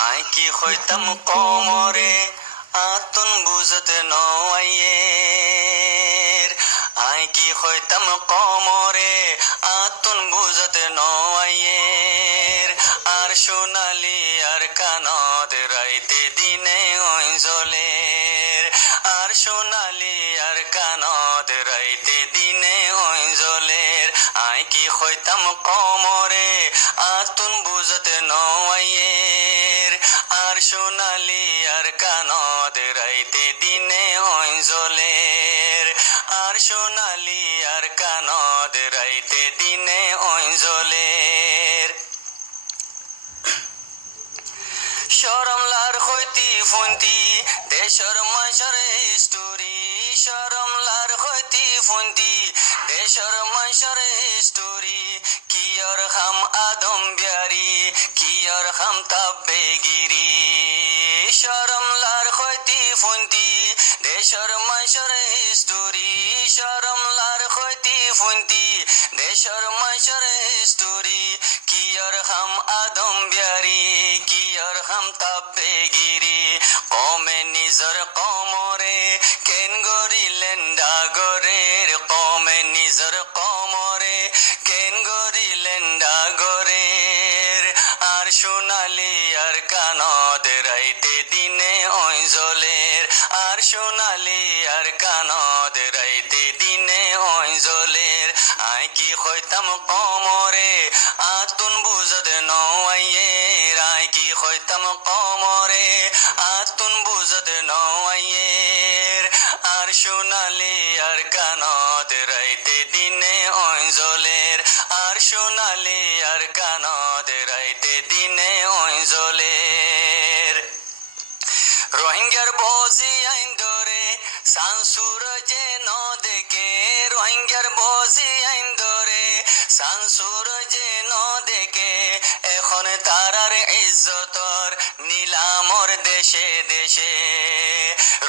I কি হইতাম কমরে আতুন বুঝতে নয়াইয়ের আই কি হইতাম কমরে আতুন বুঝতে নয়াইয়ের আর সোনালি আর কানত রাইতে দিনে ওই জলের আর সোনালি আর কানত রাইতে দিনে ওই জলের আই কি হইতাম কমরে আতুন বুঝতে নয়াইয়ের আর সোনালি আর কানত রাইতে দিনে ওই জলের আর সোনালি আর কানত রাইতে দিনে ওই জলের শরমলার হইতি ফুন্তি দেশর মাসর হিস্টোরি শরমলার হইতি ফুন্তি দেশর মাসর হিস্টোরি কিয়র হাম আদম বিয়ারি কিয়র হাম তাব্বেগিরি শরমলার হইতি ফুন্তি দেশর মাসর হিস্টোরি শরমলার হইতি ফুন্তি দেশর মাসর হিস্টোরি কিয়র হাম আদম বিয়ারি কিয়র হাম তাব্বেগিরি কমে নিজর কমরে কেন গরিলেন ডাগরের কমে নিজর কমরে কেন গরিলেন ডাগরের আর সোনালি আর কানত রাইতে দিনে ওই জলের আর সোনালি আর কানত রাইতে দিনে ওই জলের আই কি হইতাম কমরে আতুন বুঝতে নয়াইয়ের আই কি হইতাম কমরে আতুন বুঝতে নয়াইয়ের আর সোনালি আর কানত রাইতে দিনে ওই জলের আর সোনালি আর কানত রাইতে দিনে ওই জলের রোহিঙ্গার বজি আইন ধরে সানসুর যে ন দেখে রোহিঙ্গার বজি আইন ধরে সানসুর যে ন দেখে এখন তারার ইজ্জতর নিলামর দেশে দেশে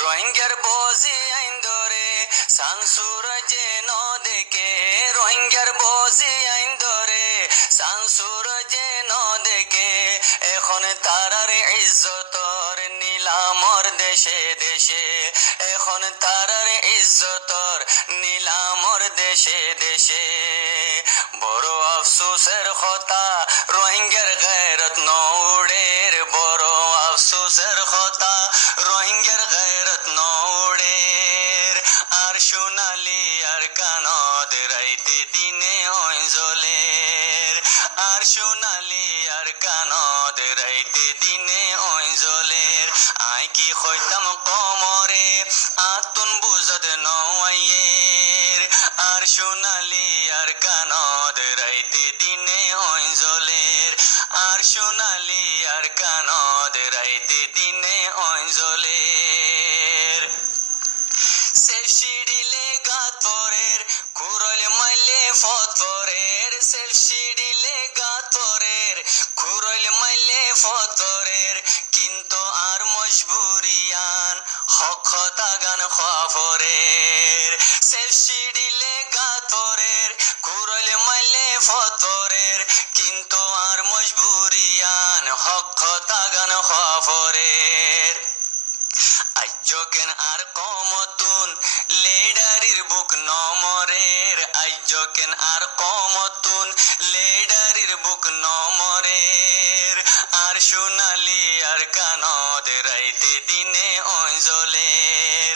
রোহিঙ্গার বজি আইন ধরে সানসুর যে ন দেখে রোহিঙ্গার বজি আইন ধরে সানসুর যে ন দেখে এখন তারার ইজ্জতর নিলামর দেশে দেশে এখন তারার ইজ্জতর নিলামর দেশে দেশে বড় আফসোসের কথা রোহিঙ্গার গায়রত নৌড়ের বড় আফসোসের কথা রোহিঙ্গার গায়রত নৌড়ের আর সোনালি আর কানত রাইতে দিনে ওই জলের আর সোনালি আর কানত রাইতে দিনে ওই জলের আই কি হইতাম কমরে আতুন বুঝত নয়াইয়ের আর সোনালি আর কানত রাইতে দিনে ওই জলের আর সোনালি আর কানত রাইতে দিনে ওই জলের সেফ সিডিলে গাত পরের কুরল মাইলে ফত পরের সেফ সিডিলে গাত পরের কুরল মাইলে ফত পরের কিন্তু আর মজবুরিয়ান হকতা গান খফরের সেফ সিডিলে গাত পরের কুরল মাইলে ফত পরের কিন্তু আর মজবুরিয়ান হকতা গান খফরের আইজকেন আর কমতুন লেডারির বুক নমরের আইজকেন আর কমতুন লেডারির বুক নমরের আর সোনালি আর কানত রাইতে দিনে ওই জলের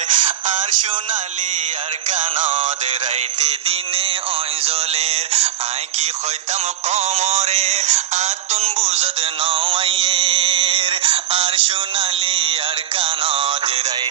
আর সোনালি আর কানত রাইতে দিনে ওই জলের আই কি হইতাম কমরে আতুন বুঝত নয়াইয়ের আর সোনালি আর কানত রাইতে